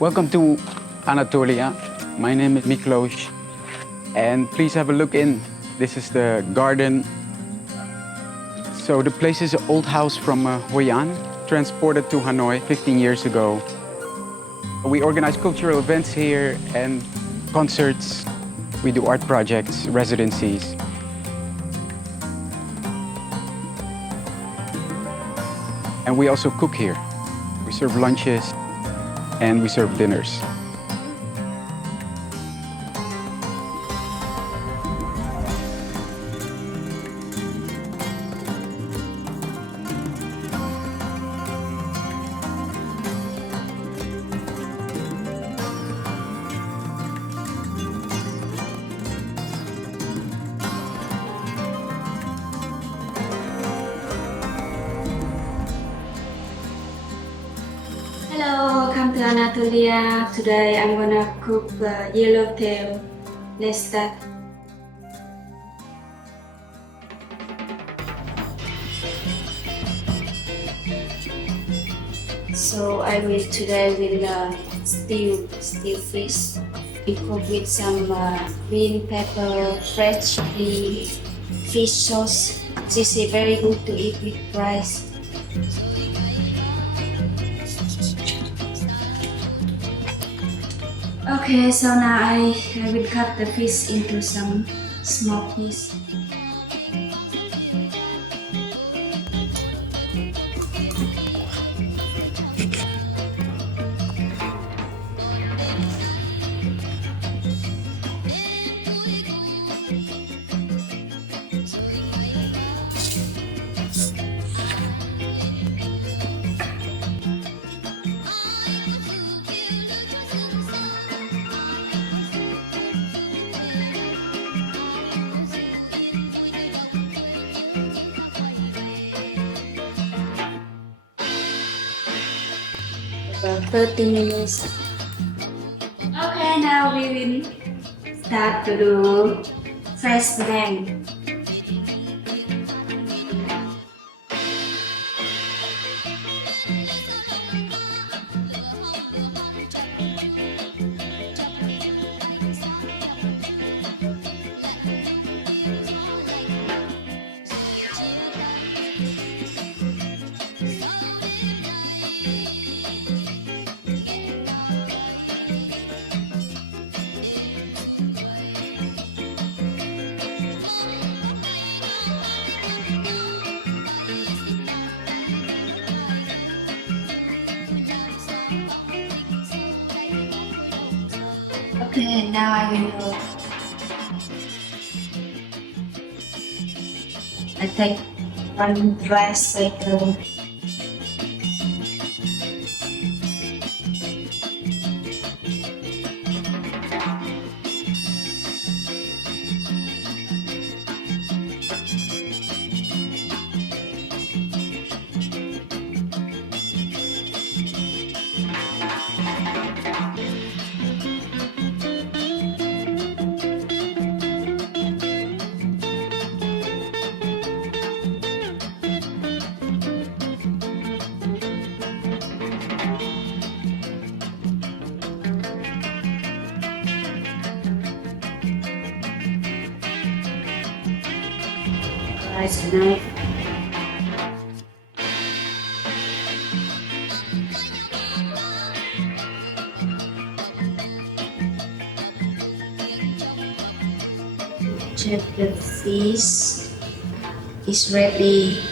Welcome to Anatolia. My name is Miklos, and please have a look in. This is the garden. So the place is an old house from Hoi An, transported to Hanoi 15 years ago. We organize cultural events here and concerts. We do art projects, residencies. And we also cook here. We serve lunches and we serve dinners. Hello, welcome to Anatolia. Today I'm gonna cook the yellow tail. Let's start. So I will stew fish. We cook with some green pepper, fresh chili, fish sauce. This is very good to eat with rice. Okay, so now I will cut the fish into some small pieces. About 30 minutes. Okay, now we will start to do fresh blend. Okay, now I take one dry cycle. Rice knife. Check the fish is ready.